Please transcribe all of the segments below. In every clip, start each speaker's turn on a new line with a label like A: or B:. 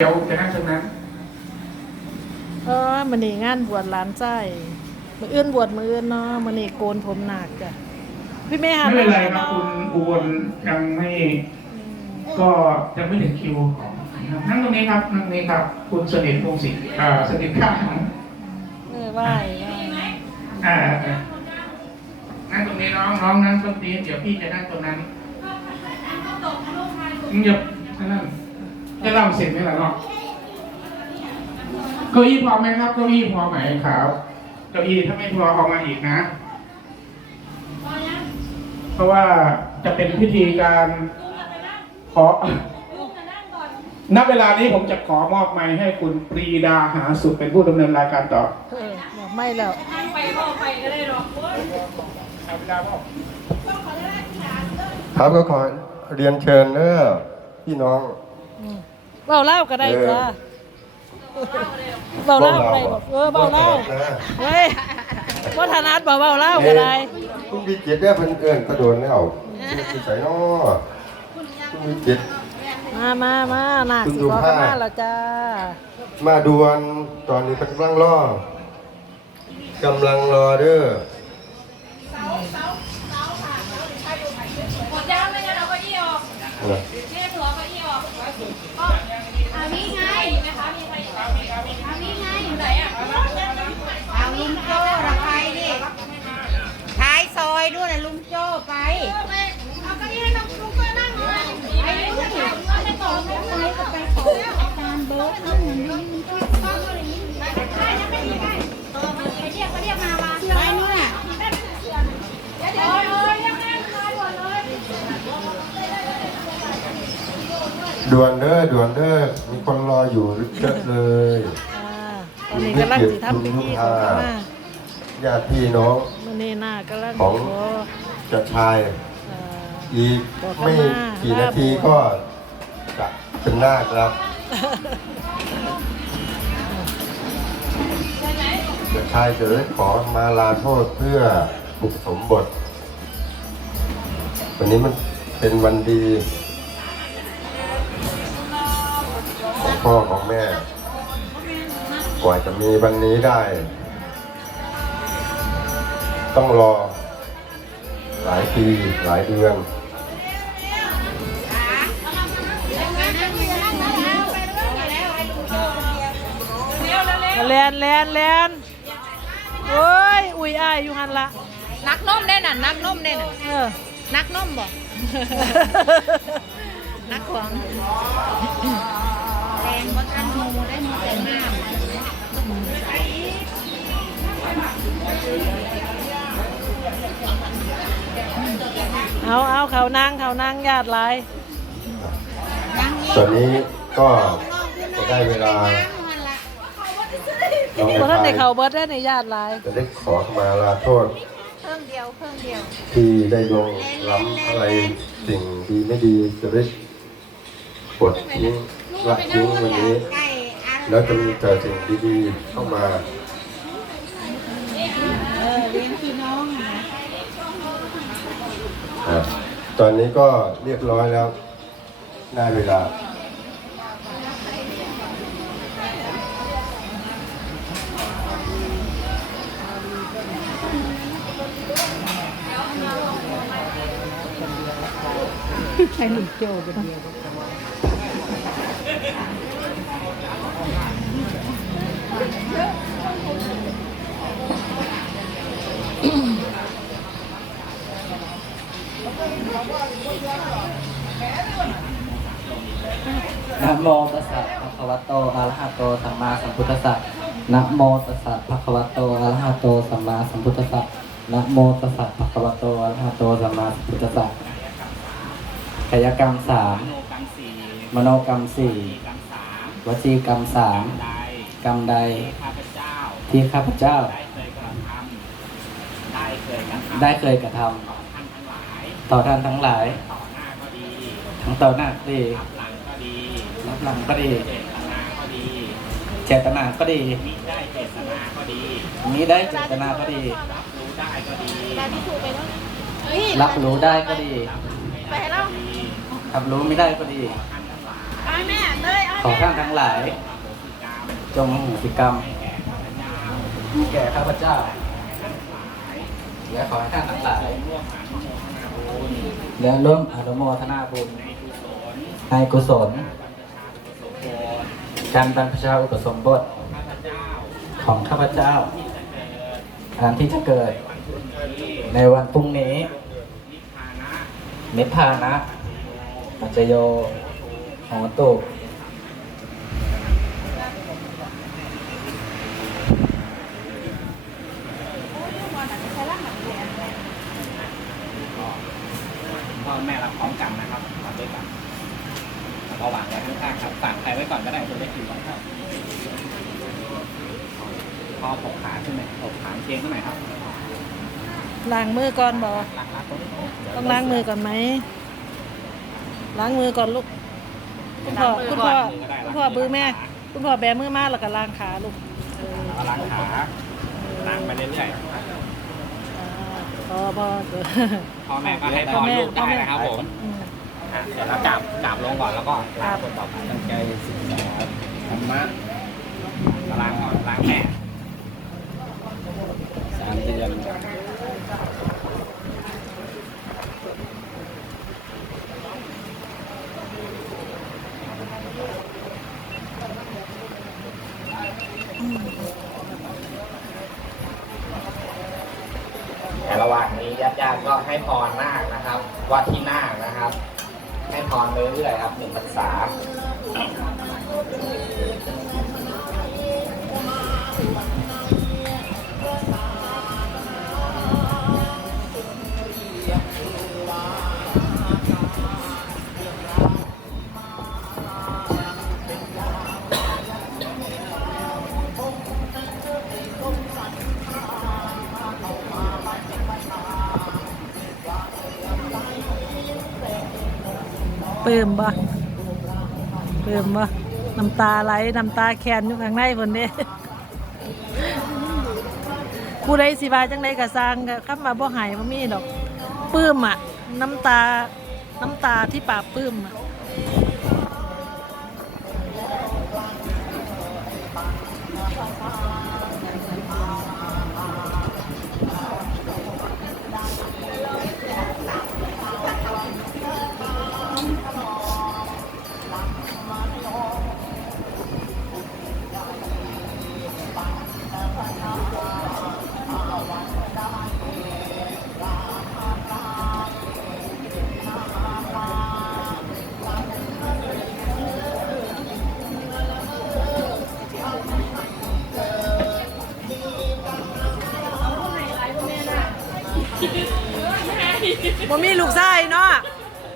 A: เดี๋ยวจะนั่งตรงนั้น
B: เออมันนี่งานบวชหลานใจมืออื่นบวชมืออื่นเนาะมันนี่โกนผมหนักจ้ะพี่เมย์หัน
A: ไม่เป็นไรครับาคุณอุบลยังไม่ก็ยังไม่ถึงคิวนะครับนั่งตรงนี้ครับนั่งตรงนี้ครับ คุณสนิทพงศิษฐ์อ่าสนิทข้าง
B: เออไหว้ไหว้
A: อ่านั่งตรงนี้น้องน้องนั่งตรงนี้เดี๋ยวพี่จะนั่งตรงนั้นมึงอย่านั่น จะเล่าเสร็จไหมล่ะเนาะเก้าอี้พอไหมครับเก้าอี้พอไหมครับเก้าอี้ถ้าไม่พอเอามาอีกนะ เพราะว่าจะเป็นพิธีการขอณเวลานี้ผมจะขอมอบไม้ให้คุณปรีดาหาสุขเป็นผู้ดำเนินรายการต่อ
B: เออบอกไม่แล้ว
A: เอาเวลาพ่อ
C: ครับก็ขอเรียนเชิญเนอะพี่น้อง
B: อืม เบาเล่าก็ได้จ้ะเบาเล่าก็ได้บอกเออเบาเล่าเฮ้ยว่าธนัดเบาเบาเล่าก็ได้
C: คุณวิจิตรเนี่ยเพิ่นเอิ้นกระโดนแล้วคุณใส่น้อคุณวิจิตร
B: มามามาหนัก
C: คุณ
B: สิ
C: ดู
B: ขอ
C: ผ้า
B: กันมาแล้วจ้า
C: มาดวนตอนนี้เป็นกำลังรอกำลังรอเด้อ
D: หมดยาวไม่งั้นเอาเก้าอี้ออก ก็ไป
E: ขอตามเบิร์ดนั่นนี่มันก็
D: ได้ยังไม่มีใครไปเรียกไปเรียกมามา
E: ไปนู่นน่ะ
D: เดี๋ยวเดี๋ยวเลยเรียกแม่เลยหมดเลย
C: ด่วนเด้อด่วนเด้อมีคนรออยู่เยอะเลย
B: อ่าตอนนี้กำลังสิทำพิธีขอขมา
C: ญาติพี่น้อง
B: มันนี่หน้ากำลัง
C: ของ
B: ขอ
C: จะชาย
B: เอ่อ
C: อีกไม่กี่นาทีก็จะ เป็นนาคครับเด็กชายจะได้ขอมาลาโทษเพื่อบุกสมบท วันนี้มันเป็นวันดีของพ่อของแม่ กว่าจะมีวันนี้ได้ ต้องรอหลายปีหลายเดือน
B: แลนแลนแลนโอ้ย อุ้ยอ้ายอยู่หันละ
E: นักนมได้น่ะ นักนมได้น่ะ
B: เออ
E: นักนมบ่นักขวางแรงบ่ทันหมูได้หมูแต่งหน้า
B: เอาเอาเขานั่งเขานั่งญาติหลาย
C: ตอนนี้ก็จะได้เวลาน้อง
B: เพราะท่านใน
C: ไอ้
B: เขาเบิร์ดได้ในญาติหลาย
C: จะได้ขอขมาลาโทษ
E: เครื่องเดียวเครื่องเดียว
C: ที่ได้ลงล้ำอะไรสิ่งดีไม่ดีจะได้ปลดทิ้งละทิ้งวันนี้
E: ใกล้อา
C: แล้วจะมีแต่สิ่งดีๆเข้ามา
E: เออเลี้ยงพี่น้องอะนะ
C: อะตอนนี้ก็เรียบร้อยแล้วได้เวลา
B: ใช้หนุ่มโจเป็นเดียว
F: นะโมตัสสะภะคะวะโตอะระหะโตสัมมาสัมพุทธัสสะนะโมตัสสะภะคะวะโตอะระหะโตสัมมาสัมพุทธัสสะ นะโมตัสสะภะคะวะโตอะระหะโตสัมมาสัมพุทธัสสะกายกรรมสามมโนกรรมสี่วจีกรรมสามกรรมใดที่ข้าพเจ้า ได้เคยกระทำต่อท่านทั้งหลาย ทั้งต่อหน้าก็ดีรับหลังก็ดีเจตนาก็ดีมีได้เจตนาก็ดี รับรู้ได้ก็ดี
D: ไปให้เรา
F: รับรู้ไม่ได้ก็ดี
D: ไปเอาแม่เต้ยเอา
F: ขอท่านทั้งหลาย จงอโหสิกรรมแก่ข้าพเจ้าและขอให้ท่านทั้งหลายและร่วมอนุโมทนาบุญให้กุศลการบรรพชาอุปสมบทของข้าพเจ้าอันที่จะเกิด ในวันพรุ่งนี้ นิพพานะ ปัจโยโหตุ
G: พ่อแม่รับพร้อมกันนะครับวาด้วยกันแล้วก็วางไว้ข้างๆครับฝากใครไว้ก่อนก็ได้ตัวเล็กอยู่ไว้ครับพอปกขาขึ้นไหมปกขาเคียงขึ้นไหนครับ
B: ล้างมือก่อนบ่
G: ล้างล้างตรงนี้
B: ต้องล้างมือก่อนไหมล้างมือก่อนลูกคุณพ่อคุณพ่อคุณพ่อบื้อแม่ คุณพ่อแบมือมาแล้วก็ล้างขาลูกเออ
G: แล้วล้างขาล้างไปเรื่อย
B: อ่าพอพอเดี๋ยว
G: ๆพ่อแม่ก็ให้พรลูกได้นะครับผม
B: อืม
G: อะเสร็จแล้วกราบกราบลงก่อนแล้วก็ล้างคนต่อไปตั้งใจศึกษาธรรมะล้างล้างแม่สามเดือน แต่ระหว่างนี้ญาติญาติก็ให้พรนาคนะครับว่าที่นาคนะครับ ให้พรไปเรื่อยๆครับหนึ่งพรรษา
B: เปิ่มบ่เปิ่มบ่น้ำตาไหลน้ำตาแคนอยู่ข้างในเพิ่นเด้ผู้ใดสิว่าจังไดก็สร้างก็คำว่าบ่หายบ่มีดอกปลื้มอะ น้ำตา น้ำตาที่ปากปลื้มอะ บ่มีลูกชายเนาะ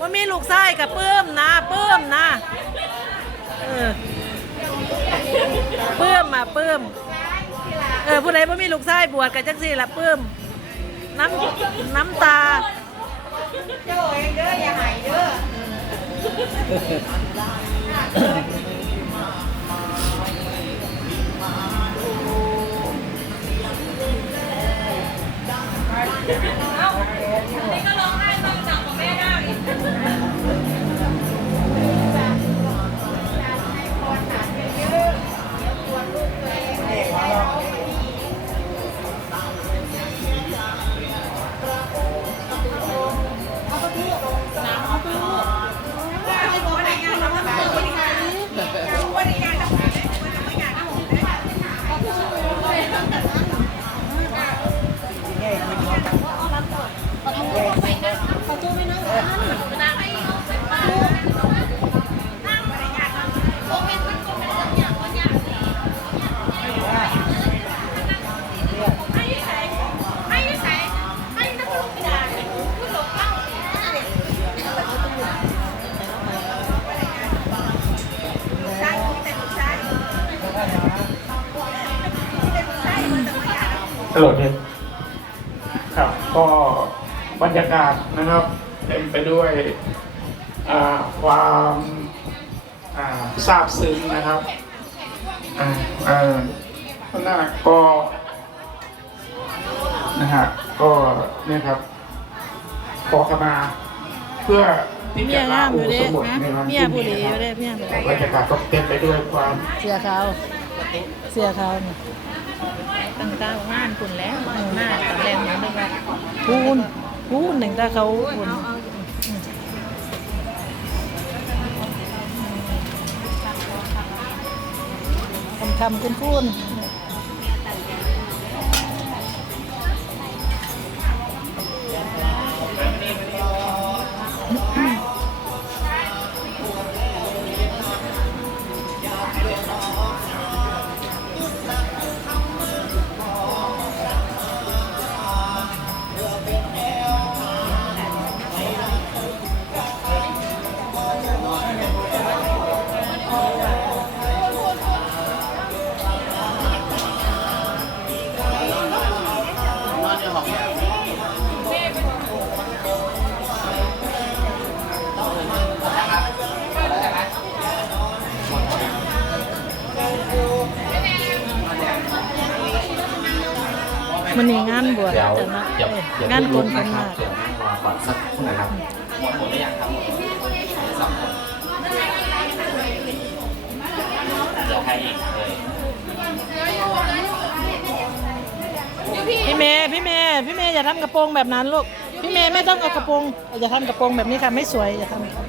B: บ่มีลูกชายกับปื้มนะปื้มนะเออปื้มอะปื้มเออผู้ใดบ่มีลูกชายบวชกันจังซี่ล่ะปื้มน้ำน้ำตา
E: เจ้าเองเด้ออย่าหายเด้อ
D: ไป
A: ด้วยอ่าความอ่าซาบซึ้งนะครับอ่าเอ่อข้างหน้าก็นะฮะก็เนี่ยครับขอขมาเพื่อที่
B: เมี
A: จะ
B: ย
A: ลางา
B: ม
A: อุ
B: อยู่
A: ป
B: เด้
A: สมบทในวัน
B: เมี
A: พ
B: ย
A: รุ่ง
B: ผู้ดี
A: นี้
B: อยู่
A: นะ
B: เด้เมียผู้
A: ครั
B: ดี
A: บบรรยากาศก็เต็มไปด้วยความ
B: เสียขาวเสียขาวน่ะ
E: ตั้งตางานคุณแล้วหน้าตอนแรกมันนึกว่า
B: พูนพูนหนึ่งตาเขาพูนคำ คำคุณคุ มันนี่งานบวช
G: เดี๋ยว
B: แต่นะ
G: เดี๋ยวเดี๋ยว
B: งาน
G: พู
B: ค
G: ด
B: น
G: ลุ
B: ค
G: ก
B: น
G: นะครั
B: มา
G: บ
B: ก
G: เดี๋ยวนั่งรอก่อนสักครู่นะครับหมดหมดหรือยังครับสองคนเดี๋ยวใครอีกเลย
B: พี่เมย์พี่เมย์พี่เมย์อย่าทำกระโปรงแบบนั้นลูกพี่เมย์ไม่ต้องเอากระโปรงอย่าทำกระโปรงแบบนี้ค่ะไม่สวยอย่าทำ